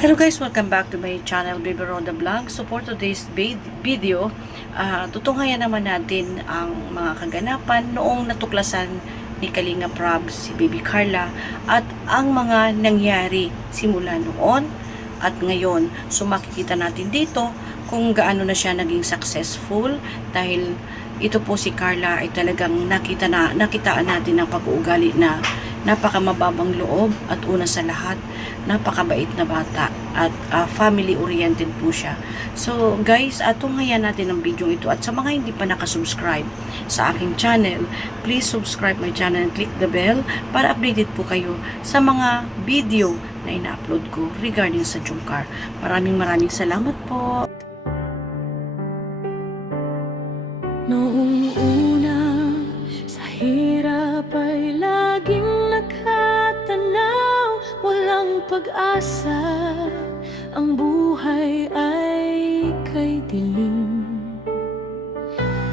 Hello guys, welcome back to my channel, Baby Roda Vlog. So for today's video, tutunghayan naman natin ang mga kaganapan noong natuklasan ni Kalinga Prab si Baby Carla at ang mga nangyari simula noon at ngayon. So makikita natin dito kung gaano na siya naging successful dahil ito po si Carla ay talagang nakitaan natin ng pag-uugali na napakamababang loob at una sa lahat, napakabait na bata at family-oriented po siya. So guys, tunghayan natin ang video ito at sa mga hindi pa nakasubscribe sa aking channel, please subscribe my channel and click the bell para updated po kayo sa mga video na ina-upload ko regarding sa Jungkar. Maraming salamat po. Noong una, sa hirap ay laging nakatanaw, walang pag-asa, ang buhay ay kay dilim.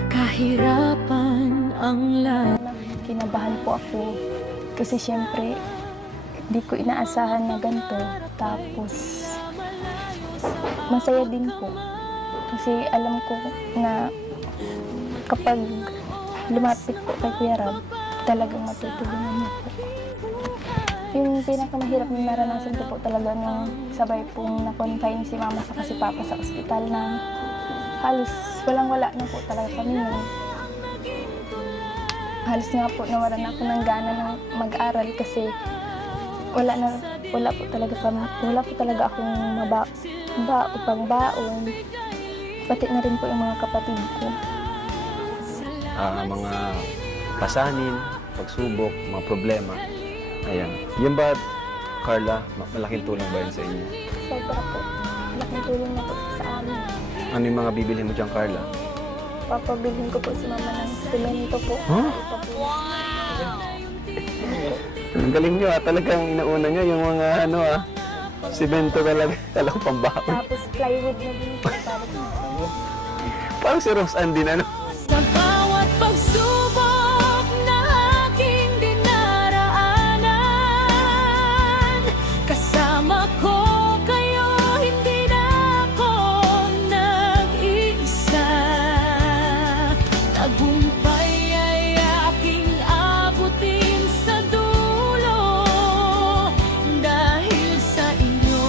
Kahirapan ang lahat. Kinabahan po ako kasi syempre di ko inaasahan na ganito. Tapos masaya din po kasi alam ko na kapag lumapit po kay Kuya Rab, talagang matutulungan niya po. Yung pinakamahirap na naranasan ko po talaga nung sabay pong na-confine si Mama sa si Papa sa ospital na halos walang-wala na po talaga kami nun. Halos nga po nawalan ako ng gana ng mag-aral kasi wala po talaga akong upang baon. Pati na rin po yung mga kapatid ko. Mga pasanin, pagsubok, mga problema. Ayan. Yan ba, Carla, malaking tulong ba yan sa inyo? Sobra po. Malaking tulong na po sa amin. Ano yung mga bibilhin mo dyan, Carla? Papabilhin ko po si Mama ng semento po. Huh? Ang galing nyo talagang inauna nyo yung mga simento talaga. Kala ko pambaon. Tapos plywood na din po. Parang si Rose Ann din, Sa bawat pagsubok na aking dinaraanan, kasama ko kayo, hindi na ako nag-iisa. Tagumpay ay aking abutin sa dulo, dahil sa inyo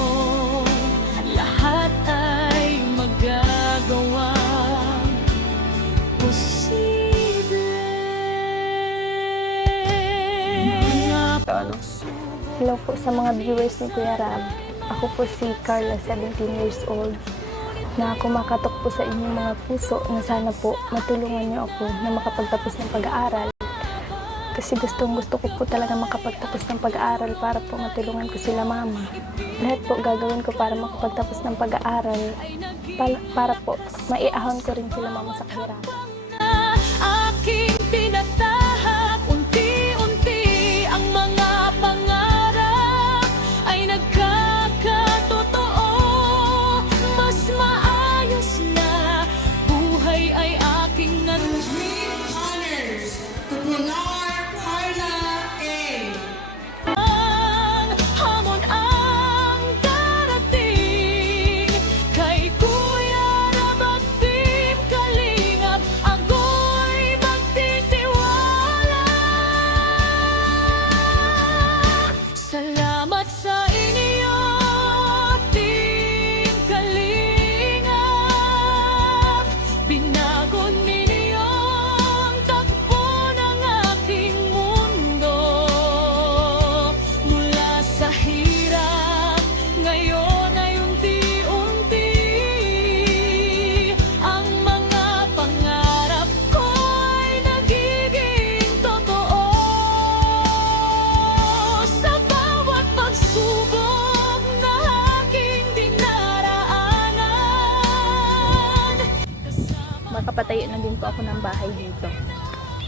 lahat ay magagawa. Hello po sa mga viewers ni Kuya Rab. Ako po si Carla, 17 years old, na kumakatok po sa inyong mga puso na sana po matulungan niyo ako na makapagtapos ng pag-aaral. Kasi gusto ko po talaga makapagtapos ng pag-aaral para po matulungan ko sila Mama. Lahat po gagawin ko para makapagtapos ng pag-aaral para po maiahon ko rin sila Mama sa kahirapan. Aking tinatahak, unti-unti ang mga pangarap ay nagkakatotoo. Mas maayos na buhay ay aking honors to Pilar Carla A. ang hamon ang darating kay Kuya Rab at Team Kalingap. Ako'y magtitiwala. Salamat sa inyo, Team Kalingap. Binago ninyo ang takbo ng aking mundo. Mula sa hirap, ngayon ay unti-unti ang mga pangarap ko ay nagiging totoo. Sa bawat pagsubok na aking dinaraanan, Makapatayo na din po ako ng bahay dito.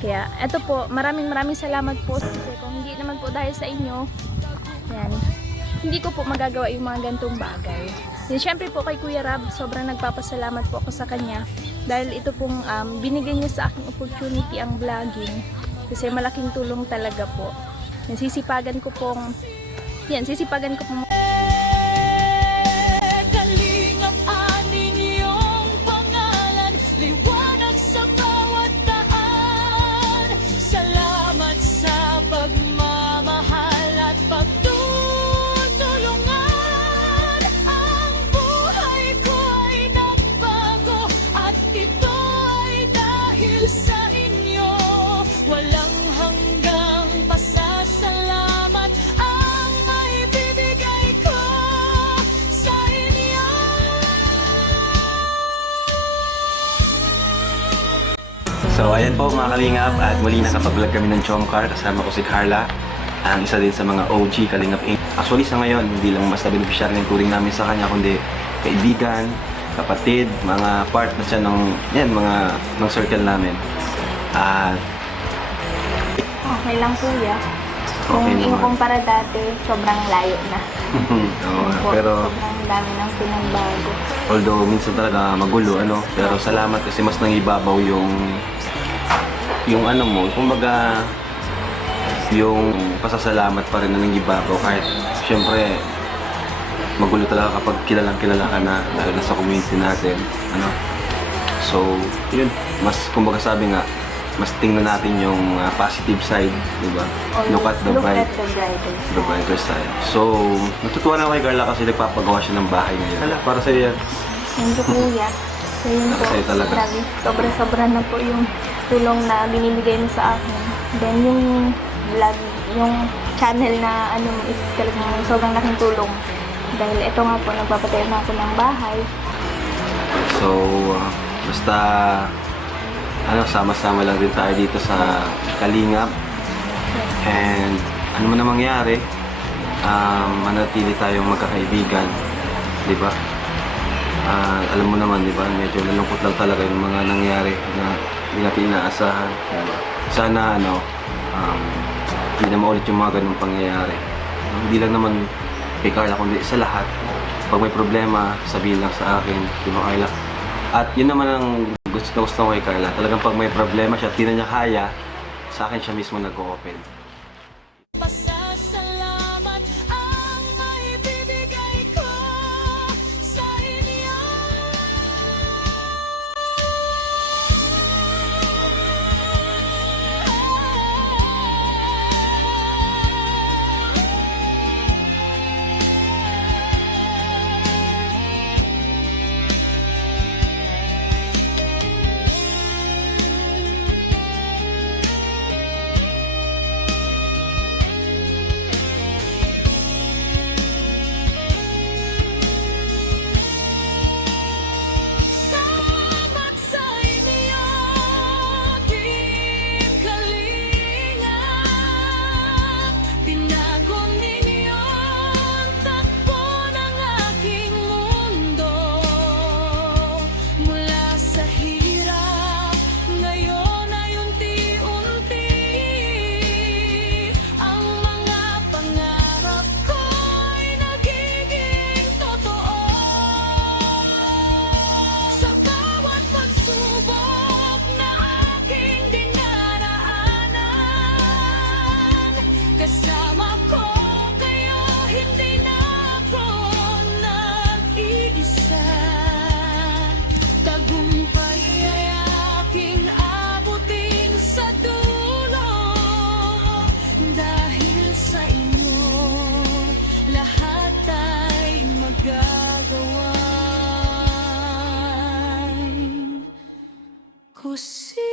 Kaya eto po, maraming salamat po kasi kung hindi naman po dahil sa inyo, yan, hindi ko po magagawa yung mga gantong bagay. Then, syempre po kay Kuya Rab, sobrang nagpapasalamat po ako sa kanya dahil ito pong binigay niya sa aking opportunity ang vlogging kasi malaking tulong talaga po. Yan, sisipagan ko pong So ayan po mga kalingap at muli nakapag-vlog kami ng Chomcar. Kasama ko si Carla, ang isa din sa mga OG Kalingap Inc. Actually sa ngayon, hindi lang basta beneficiary ng turing namin sa kanya, kundi kaibigan, kapatid, mga part na siya ng, ng circle namin. At Okay lang kuya. Kung Okay naman. ikukumpara dati, sobrang layo na. oo nga, Po, pero sobrang dami ng pinagbago. although minsan talaga magulo, pero salamat kasi mas nangibabaw yung ano mo, kumbaga yung pasasalamat pa rin na nangibabaw kahit syempre magulo talaga kapag kilalang kilala ka na lalo na sa community natin, so yun, mas kumbaga sabi nga mas tingnan natin yung positive side, di ba? Look at the bright the brighter side. So, natutuwa na ako kay Carla kasi nagpapagawa siya ng bahay ngayon. Hala, para sa'yo yan. Thank you kuya. So yun po, Sa'yo talaga. grabe, sobra-sobra na po yung tulong na binibigay mo sa akin. Then yung vlog, yung channel na ano is talagang sobrang laking tulong. Dahil ito nga po, nagpapatayo na ako ng bahay. So, basta sama-sama lang din tayo dito sa Kalingap. And ano man ang mangyari, manatili tayong magkakaibigan, di ba? Alam mo naman, di ba, medyo nalungkot lang talaga yung mga nangyari na hindi natin inaasahan. Diba? Sana hindi na maulit yung mga ganung pangyayari. Hindi lang naman kay Carla, kundi sa lahat. Pag may problema, sabihin lang sa akin, di ba Carla? At yun naman ang gusto ko kay Carla. Talagang pag may problema siya, di na niya kaya, sa akin siya mismo nag-o-open. Pasasalamat ang maibibigay ko sa inyo. Salamat sa inyo, Team Kalingap. Binago ninyo ang takbo ng aking mundo. Mula sa hirap, ngayon ay unti-unti ang mga pangarap ko'y nagiging totoo. Sa bawat pagsubok na aking dinaraanan, kasama ko kayo, hindi na ako nag-iisa. Tagumpay ay aking abutin sa dulo. Dahil sa inyo, lahat ay magagawa. Kusina.